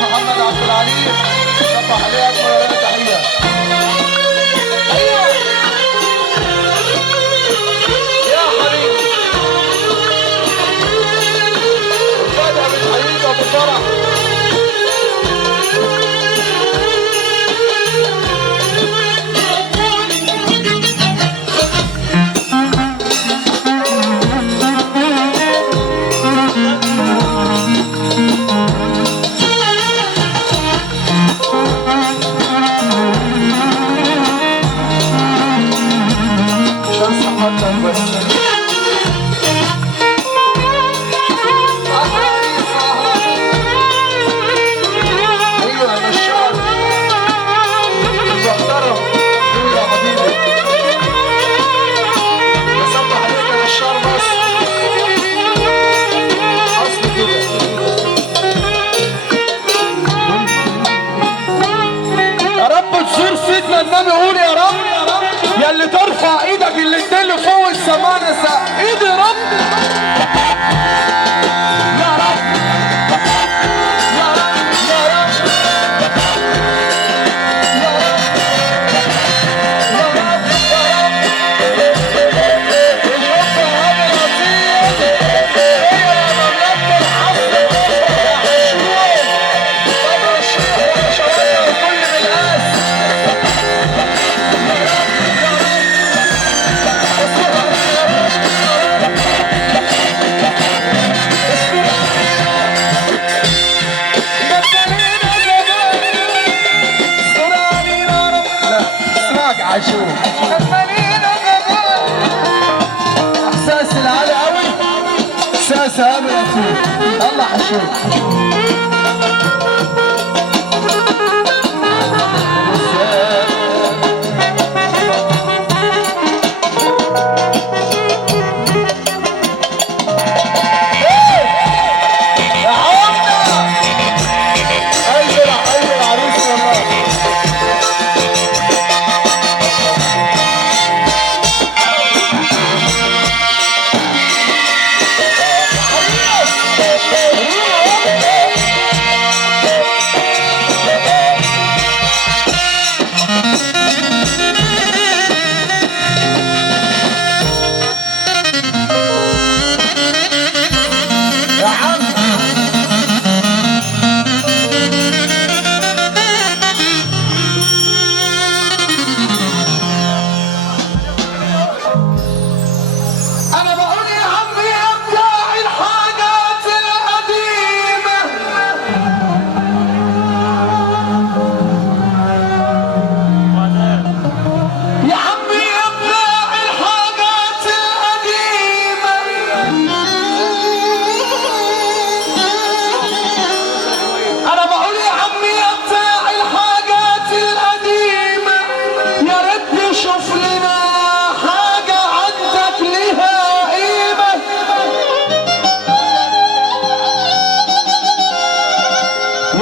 محمد عبد العليم صبح عليه اكبر تحيه. ايوه يا حبيبي فادها بتحييك ابو فرح. النبي قول يا رب، يا اللي ترفع ايدك الاتنين لفوق السماء نساء ايد يا رب. يا رب يا رب يا رب يا رب يا رب يا رب. الحب هذا العظيم هي مملكة العصر يا حشوم. طبعا الشيخ وشوية وكل بالقاس. عاشور احساس العالي قوي احساس هامل الله عاشور.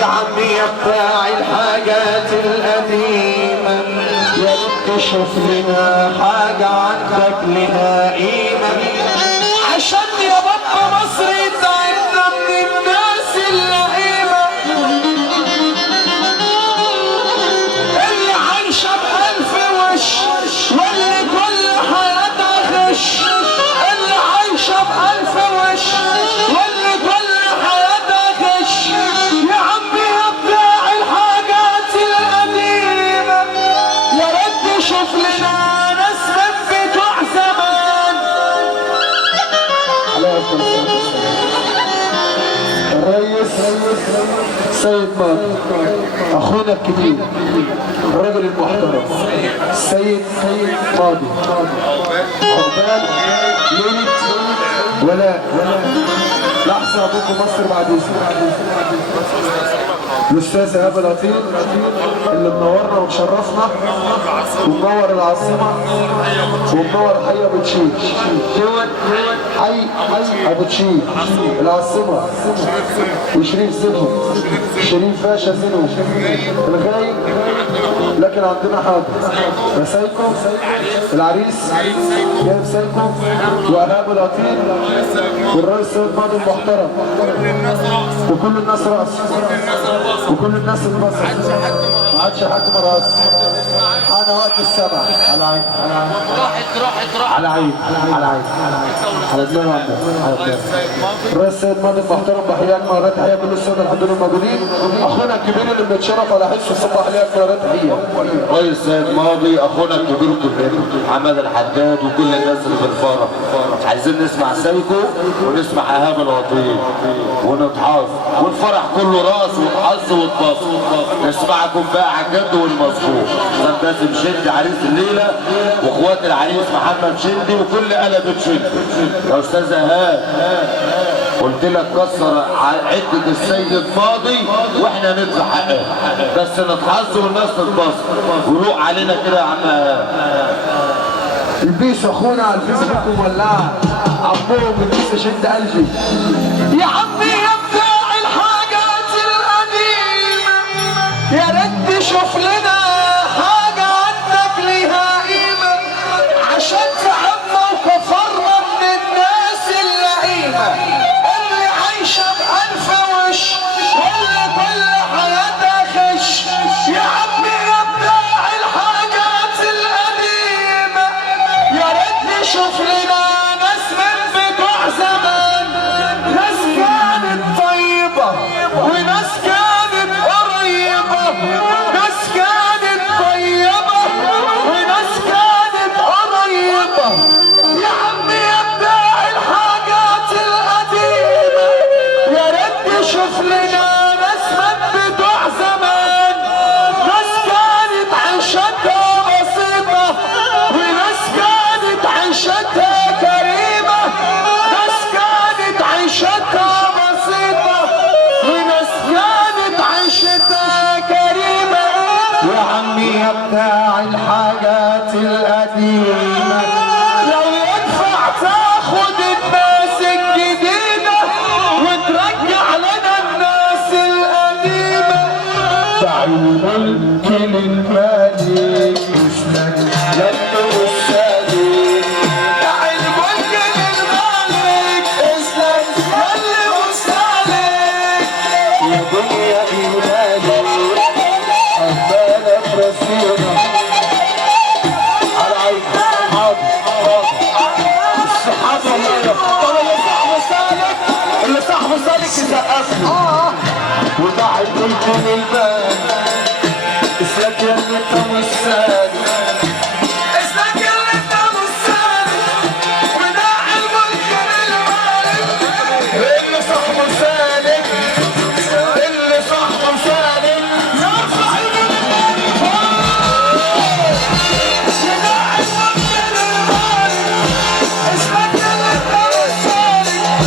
يا عمي يا بتاع الحاجات القديمة يا ريت تشوف لنا حاجة عندك لها قيمة عشان يا بابا مصر تعبنا من الناس اللئيمة اللي عايشة بألف وش واللي كل حياتها غش اللي عايشة بألف وش واللي كل حياتها غش. شوف لنا ناس من بتوع زمان. الرئيس سيد ماضي اخونا الكبير الراجل المحترم السيد ماضي عقبال ليلة ولاء لحظة ابوكم مصر بعد اسمه الاستاذ ايهاب العطيل اللي منورنا ومشرفنا ومنور العاصمه ومنور حي ابو تشيل حي ابو تشيل العاصمه وشريف زينهم شريف باشا زينهم الغايب. لكن عندنا حاضر رسايكم العريس جايب سايكم وايهاب العطيل والرئيس سيد ماضي المحترم وكل الناس رأس وكل الناس انبسطت، ما عادش حد مراس. انا وقت السبع على عين على عين على عين على دماغ على دماغ الرئيس السيد ماضي المحترم. بحياك مرات تحيه كل الساده الحاضرين الموجودين. اخونا الكبير اللي بنتشرف على حسه الصبح عليك مرات تحيه. رئيس السيد ماضي، اخونا الكبير كلنا حماد الحداد وكل الناس اللي في الفرح. عايزين نسمع سايكو ونسمع ايهاب الوطين ونتحاص والفرح كله راس وتحص وتبص. نسمعكم بقى على الجد والمظبوط. باسم شندي عريس الليله واخوات العريس محمد شندي وكل قلبة شندي. يا استاذ ايهاب قلت لك كسر عده السيد الماضي واحنا ندفع حقها، بس نتحظ والناس تتبسط وروق علينا كده يا عم ايهاب. البيس اخونا على الفيسبوك مولعه عمهم البيس شد قلبي. يا عمي يا بتاع الحاجات القديمة، يا ريت تشوف لنا حاجة عندك ليها قيمة، عشان تعبنا وكفرنا من الناس اللئيمة اللي عايشة بألف وش واللي كل حياتها خش. يا عمي يا بتاع الحاجات القديمة، يا ريت تشوف لنا ناس من بتوع زمان، ناس كانت طيبة وناس كانت قريبة، ناس كانت طيبة وناس كانت قريبة. يا عمي يا بتاع الحاجات القديمة، يا ريت تشوف لنا ناس من بتوع زمان، ناس كانت عيشتها بسيطة وناس كانت عيشتها كريمة، ناس كانت عيشتها بسيطة وناس كانت عيشتها كريمة. يا عمي يا بتاع الحاجات القديمة، لو ينفع تاخد الناس الجديدة وترجع لنا الناس القديمة. دع الملك للملك اسلك يده السليم. دع الملك للملك اسلك يلي مستهلك. يا دنيا إيمانك أهبالك رسينا على عينك. حاضر الصحاب والله. طب اللي صاحبه سالك يسقف له. ودع الملك للملك اسلك يده السليم. اسلك يلي انت مستهلك ودع الملك للملك. اللي صاحبه سالك، اللي صاحبه سالك يرفع الملك لفوق. ودع الملك للملك. اسلك يلي انت مستهلك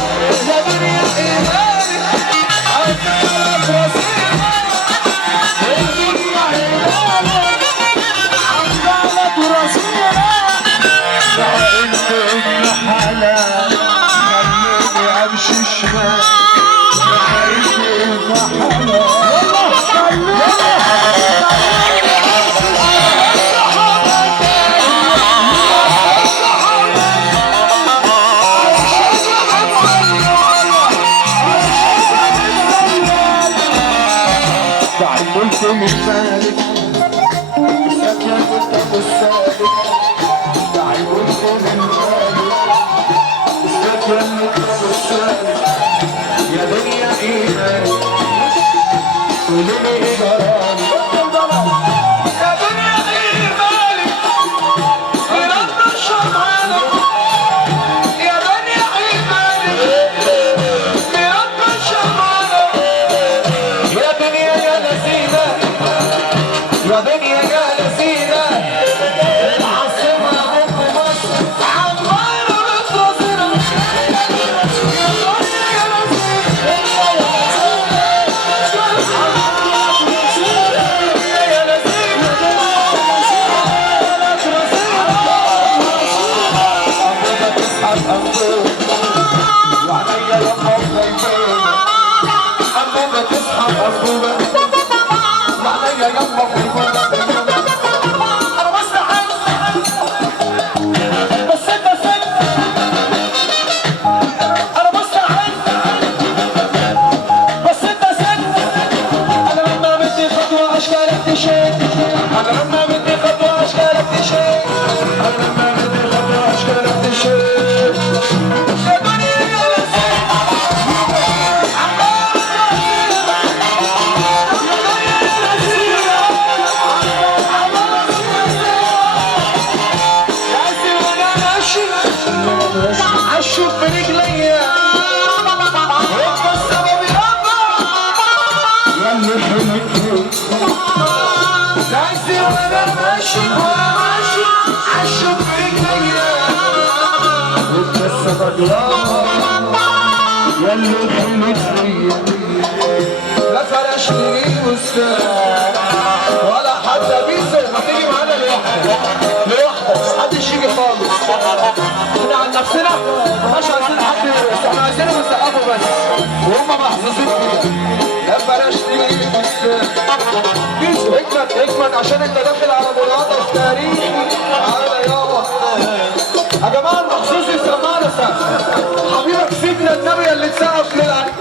يا دنيا ايمانك عمالك رصيدك. الدنيا ايمانك عمالك رصيدك. انت ابن حلال خليني امشي شمال. انت ابن حلال دع الملك للمالك سكن انت السالك. دع الملك للمالك سكن انت السالك. يا دنيا ايمانك قولي جراني. يا دنيا ايمانك برد الشمعانة. يا دنيا ايمانك برد الشمعانة. يا دنيا يا لذيذة، يا دنيا يا لذيذة. العاصمة أم مصر عمالة بترازينا. يا دنيا يا لذيذة. اشكالك تشيل، انا لما بدي خطوة اشكالك تشيل، انا لما بدي خطوة اشكالك تشيل. يا دنيا يا لسه عالشوف برجليا وانت السبب يابا ياللي حلمت تعزي وانا ماشي عالشوف برجليا وانت السبب يابا ياللي حلمت فيا. لا فرشتني بستان ولا حتى بيسو، ما تيجي معانا لوحدك محدش يجي خالص. احنا عن نفسنا مش عايزين حد يرقص، احنا عايزينهم يسقفوا بس وهم محظوظين فينا. لا فرشتني بستان بيسو اكمل عشان انت داخل على منعطف تاريخي. تعالى يابا يا جماعه المحظوظ يسمعنا سقف حبيبك سيدنا النبي اللي تسقف للعين.